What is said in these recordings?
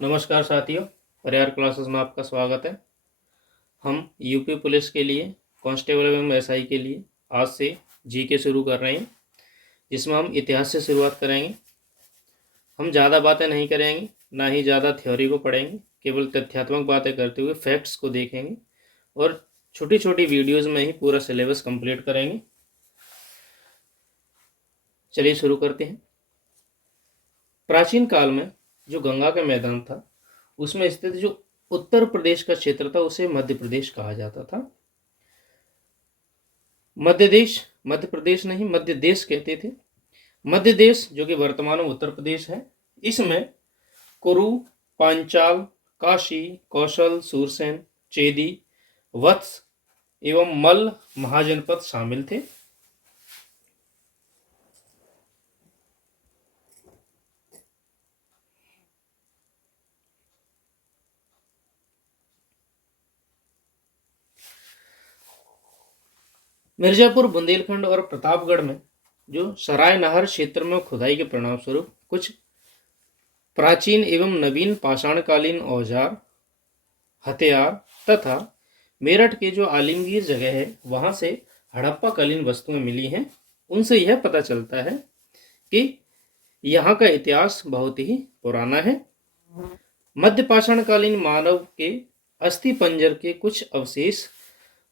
नमस्कार साथियों, परिहार क्लासेस में आपका स्वागत है। हम यूपी पुलिस के लिए, कांस्टेबल एवं एसआई के लिए आज से जीके शुरू कर रहे हैं, जिसमें हम इतिहास से शुरुआत करेंगे। हम ज़्यादा बातें नहीं करेंगे, ना ही ज़्यादा थ्योरी को पढ़ेंगे, केवल तथ्यात्मक बातें करते हुए फैक्ट्स को देखेंगे और छोटी छोटी वीडियोज़ में ही पूरा सिलेबस कंप्लीट करेंगे। चलिए शुरू करते हैं। प्राचीन काल में जो गंगा का मैदान था, उसमें स्थित जो उत्तर प्रदेश का क्षेत्र था उसे मध्य प्रदेश कहा जाता था। मध्य प्रदेश नहीं, मध्य देश कहते थे। मध्य देश जो कि वर्तमान में उत्तर प्रदेश है, इसमें कुरु, पांचाल, काशी, कौशल, सूरसेन, चेदी, वत्स एवं मल्ल महाजनपद शामिल थे। मिर्जापुर, बुंदेलखंड और प्रतापगढ़ में जो सराय नहर क्षेत्र में खुदाई के परिणाम स्वरूप कुछ प्राचीन एवं नवीन पाषाणकालीन औजार, हथियार तथा मेरठ के जो आलमगीर जगह है वहां से हड़प्पा कालीन वस्तुएं मिली हैं। उनसे यह पता चलता है कि यहाँ का इतिहास बहुत ही पुराना है। मध्य पाषाणकालीन मानव के अस्थि पंजर के कुछ अवशेष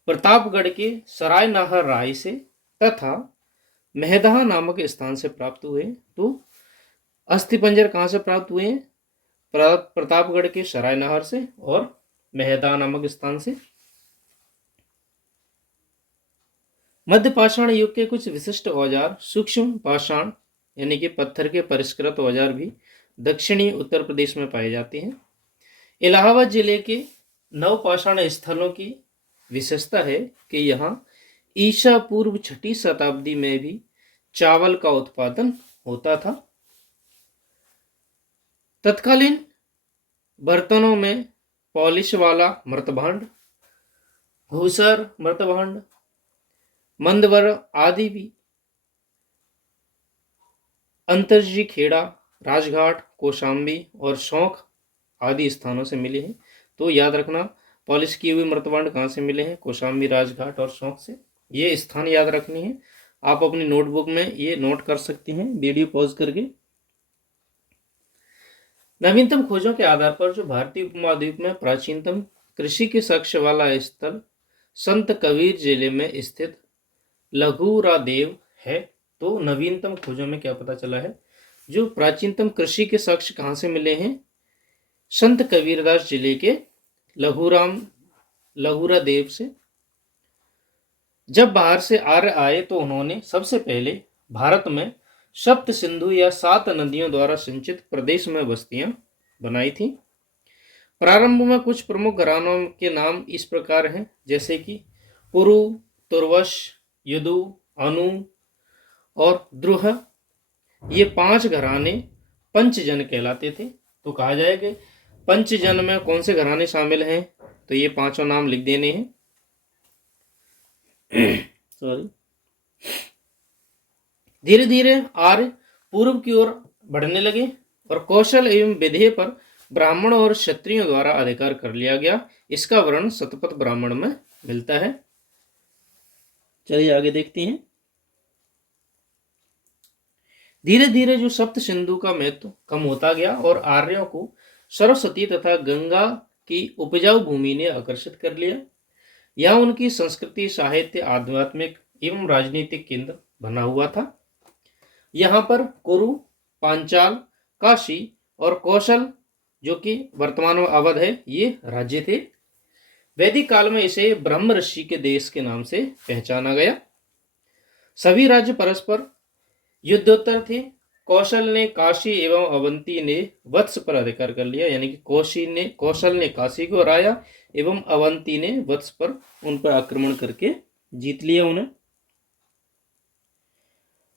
प्रतापगढ़ के सराय नाहर राय से तथा मेहदहा नामक स्थान से प्राप्त हुए। तो अस्थि पंजर कहाँ से प्राप्त हुए हैं? प्रतापगढ़ के सराय नाहर से और मेहदहा नामक स्थान से। मध्य पाषाण युग के कुछ विशिष्ट औजार, सूक्ष्म पाषाण यानी कि पत्थर के परिष्कृत औजार भी दक्षिणी उत्तर प्रदेश में पाए जाते हैं। इलाहाबाद जिले के नवपाषाण स्थलों की विशेषता है कि यहाँ ईसा पूर्व 6ठी शताब्दी में भी चावल का उत्पादन होता था। तत्कालीन बर्तनों में पॉलिश वाला मृतभांड, धूसर मृतभांड, मंदवर आदि भी अंतर्जी खेड़ा, राजघाट, कौशाम्बी और शौख आदि स्थानों से मिले हैं। तो याद रखना, पॉलिश किए हुए मृतभांड कहाँ से मिले हैं? कौशाम्बी, राजघाट और शौख से। ये स्थान याद रखनी है, आप अपनी नोटबुक में ये नोट कर सकते हैं वीडियो पॉज करके। नवीनतम खोजों के आधार पर जो भारतीय उपमहाद्वीप में प्राचीनतम कृषि के साक्ष्य वाला स्थल संत कबीर जिले में स्थित लघुरादेव है। तो नवीनतम खोजों में क्या पता चला है? जो प्राचीनतम कृषि के साक्ष्य कहाँ से मिले हैं? संत कबीरदास जिले के लघुरादेव से। जब बाहर से आर्य आए तो उन्होंने सबसे पहले भारत में सप्त सिंधु या 7 नदियों द्वारा सिंचित प्रदेश में बस्तियां बनाई थी। प्रारंभ में कुछ प्रमुख घरानों के नाम इस प्रकार हैं, जैसे कि पुरु, तुर्वश, यदु, अनु और द्रुह। ये 5 घराने पंचजन कहलाते थे। तो कहा जाएगा पंचजन में कौन से घराने शामिल हैं? तो ये 5 नाम लिख देने हैं। सॉरी। धीरे धीरे आर्य पूर्व की ओर बढ़ने लगे और कौशल एवं विधेय पर ब्राह्मणों और क्षत्रियों द्वारा अधिकार कर लिया गया। इसका वर्णन शतपथ ब्राह्मण में मिलता है। चलिए आगे देखते हैं। धीरे धीरे जो सप्त सिंधु का महत्व कम होता गया और आर्यों को सरस्वती तथा गंगा की उपजाऊ भूमि ने आकर्षित कर लिया। यह उनकी संस्कृति, साहित्य, आध्यात्मिक एवं राजनीतिक केंद्र बना हुआ था। यहाँ पर कुरु, पांचाल, काशी और कौशल जो कि वर्तमान में अवध है, ये राज्य थे। वैदिक काल में इसे ब्रह्म ऋषि के देश के नाम से पहचाना गया। सभी राज्य परस्पर युद्धोत्तर थे। कौशल ने काशी एवं अवंती ने वत्स पर अधिकार कर लिया, यानी कि कौशल ने काशी को हराया एवं अवंती ने वत्स पर उन पर आक्रमण करके जीत लिया उन्हें।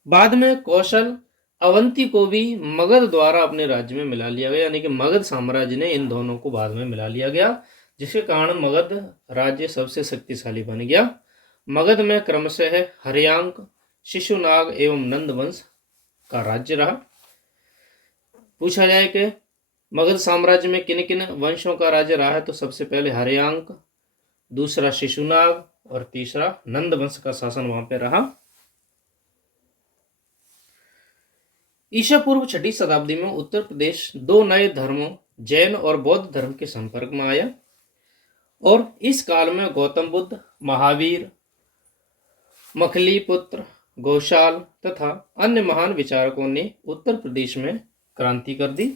बाद में कौशल, अवंती को भी मगध द्वारा अपने राज्य में मिला लिया गया, यानी कि मगध साम्राज्य ने इन दोनों को बाद में मिला लिया गया, जिसके कारण मगध राज्य सबसे शक्तिशाली बन गया। मगध में क्रमशः हर्यांक, शिशुनाग एवं नंद वंश का राज्य रहा। पूछा जाए कि मगध साम्राज्य में किन किन वंशों का राज्य रहा है? तो सबसे पहले हर्यांक, दूसरा शिशुनाग और तीसरा नंद वंश का शासन वहां पे रहा। ईसा पूर्व 6वीं शताब्दी में उत्तर प्रदेश दो नए धर्मों जैन और बौद्ध धर्म के संपर्क में आया और इस काल में गौतम बुद्ध, महावीर, मखलीपुत्र, घोषाल तथा अन्य महान विचारकों ने उत्तर प्रदेश में क्रांति कर दी।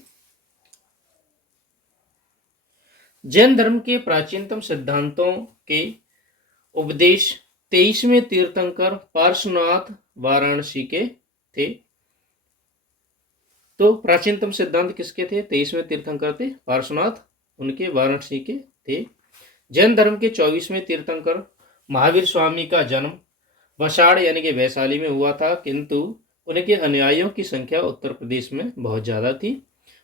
जैन धर्म के प्राचीनतम सिद्धांतों के उपदेश 23वें तीर्थंकर पार्श्वनाथ वाराणसी के थे। तो प्राचीनतम सिद्धांत किसके थे? 23वें तीर्थंकर थे पार्श्वनाथ, उनके वाराणसी के थे। जैन धर्म के 24वें तीर्थंकर महावीर स्वामी का जन्म वषाढ़ यानी कि वैशाली में हुआ था, किंतु उनके अनुयायियों की संख्या उत्तर प्रदेश में बहुत ज्यादा थी।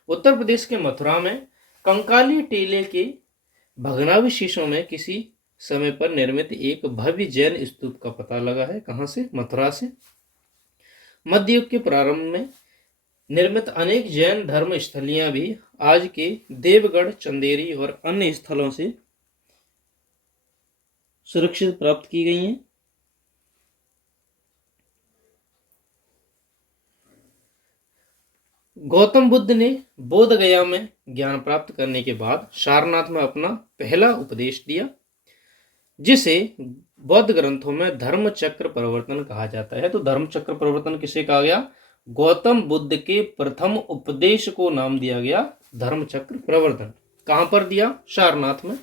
उत्तर प्रदेश के मथुरा में कंकाली टीले के भग्नावशेषों में किसी समय पर निर्मित एक भव्य जैन स्तूप का पता लगा है। कहां से? मथुरा से। मध्य युग के प्रारंभ में निर्मित अनेक जैन धर्म स्थलियां भी आज के देवगढ़, चंदेरी और अन्य स्थलों से सुरक्षित प्राप्त की गई हैं। गौतम बुद्ध ने बोध गया में ज्ञान प्राप्त करने के बाद सारनाथ में अपना पहला उपदेश दिया, जिसे बौद्ध ग्रंथों में धर्म चक्र प्रवर्तन कहा जाता है। तो धर्म चक्र प्रवर्तन किसे कहा गया? गौतम बुद्ध के प्रथम उपदेश को नाम दिया गया धर्म चक्र प्रवर्तन। कहां पर दिया? सारनाथ में।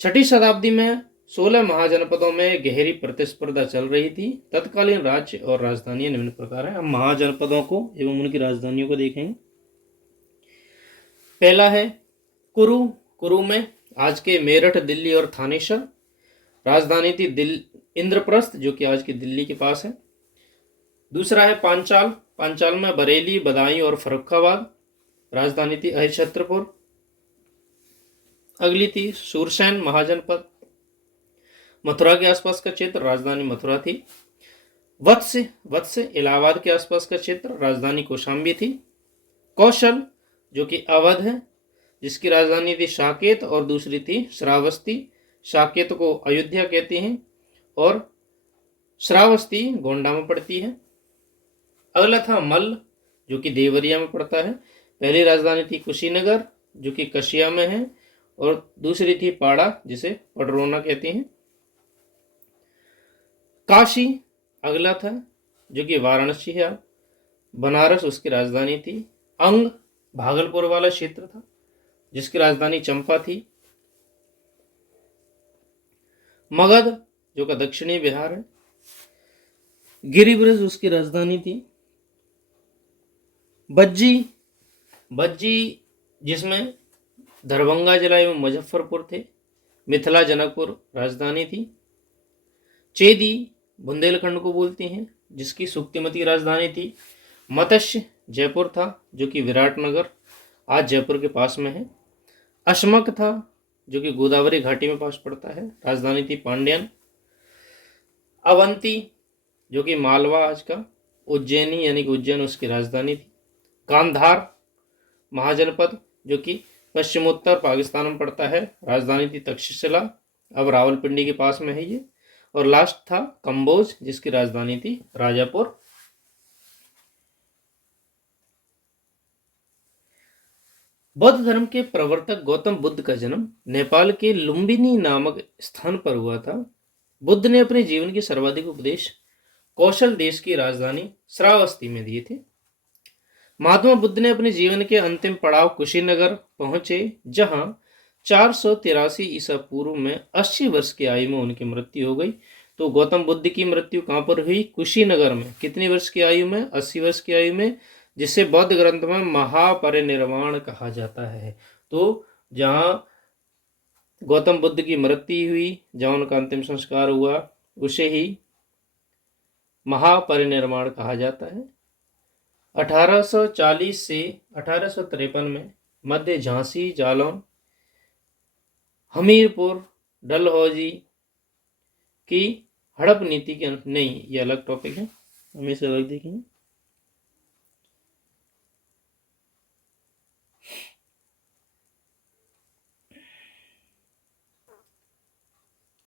6वीं शताब्दी में 16 महाजनपदों में गहरी प्रतिस्पर्धा चल रही थी। तत्कालीन राज्य और राजधानियां निम्न प्रकार हैं। हम महाजनपदों को एवं उनकी राजधानियों को देखेंगे। पहला है कुरु। कुरु में आज के मेरठ, दिल्ली और थानेसर। राजधानी थी इंद्रप्रस्थ, जो कि आज की दिल्ली के पास है। दूसरा है पांचाल। पांचाल में बरेली, बदायूं और फर्रुखाबाद। राजधानी थी अहिछत्रपुर। अगली थी सूरसैन महाजनपद, मथुरा के आसपास का क्षेत्र, राजधानी मथुरा थी। वत्स इलाहाबाद के आसपास का क्षेत्र, राजधानी कौशाम्बी थी। कौशल, जो कि अवध है, जिसकी राजधानी थी साकेत और दूसरी थी श्रावस्ती। साकेत को अयोध्या कहते हैं और श्रावस्ती गोंडा में पड़ती है। अगला था मल्ल, जो कि देवरिया में पड़ता है। पहली राजधानी थी कुशीनगर, जो कि कशिया में है, और दूसरी थी पाड़ा, जिसे पडरौना कहते हैं। काशी अगला था, जो कि वाराणसी है। बनारस उसकी राजधानी थी। अंग भागलपुर वाला क्षेत्र था, जिसकी राजधानी चंपा थी। मगध, जो का दक्षिणी बिहार है। गिरिब्रज उसकी राजधानी थी। बज्जी जिसमें दरभंगा जिला एवं मुजफ्फरपुर थे। मिथिला जनकपुर राजधानी थी। चेदी बुंदेलखंड को बोलते हैं, जिसकी सुक्तिमती राजधानी थी। मत्स्य जयपुर था, जो कि विराटनगर आज जयपुर के पास में है। अशमक था, जो कि गोदावरी घाटी में पास पड़ता है, राजधानी थी पांड्यन। अवंती, जो कि मालवा आज का, उज्जैनी यानी कि उज्जैन उसकी राजधानी थी। गांधार महाजनपद, जो कि पश्चिमोत्तर पाकिस्तान में पड़ता है, राजधानी थी तक्षशिला, अब रावलपिंडी के पास में है ये। और लास्ट था कंबोज, जिसकी राजधानी थी राजापुर। बौद्ध धर्म के प्रवर्तक गौतम बुद्ध का जन्म नेपाल के लुम्बिनी नामक स्थान पर हुआ था। बुद्ध ने अपने जीवन के सर्वाधिक उपदेश कौशल देश की राजधानी श्रावस्ती में दिए थे। महात्मा बुद्ध ने अपने जीवन के अंतिम पड़ाव कुशीनगर पहुंचे, जहां 483 ईसा पूर्व में 80 वर्ष की आयु में उनकी मृत्यु हो गई। तो गौतम बुद्ध की मृत्यु कहां पर हुई? कुशीनगर में। कितनी वर्ष की आयु में? 80 वर्ष की आयु में, जिसे बौद्ध ग्रंथ में महापरिनिर्वाण कहा जाता है। तो जहां गौतम बुद्ध की मृत्यु हुई, जहां उनका अंतिम संस्कार हुआ, उसे ही महापरिनिर्वाण कहा जाता है। 1840 से 1853 में मध्य झांसी, जालौन, हमीरपुर, डलहौजी की हड़प नीति के नहीं, ये अलग टॉपिक है, हमें से अलग देखेंगे।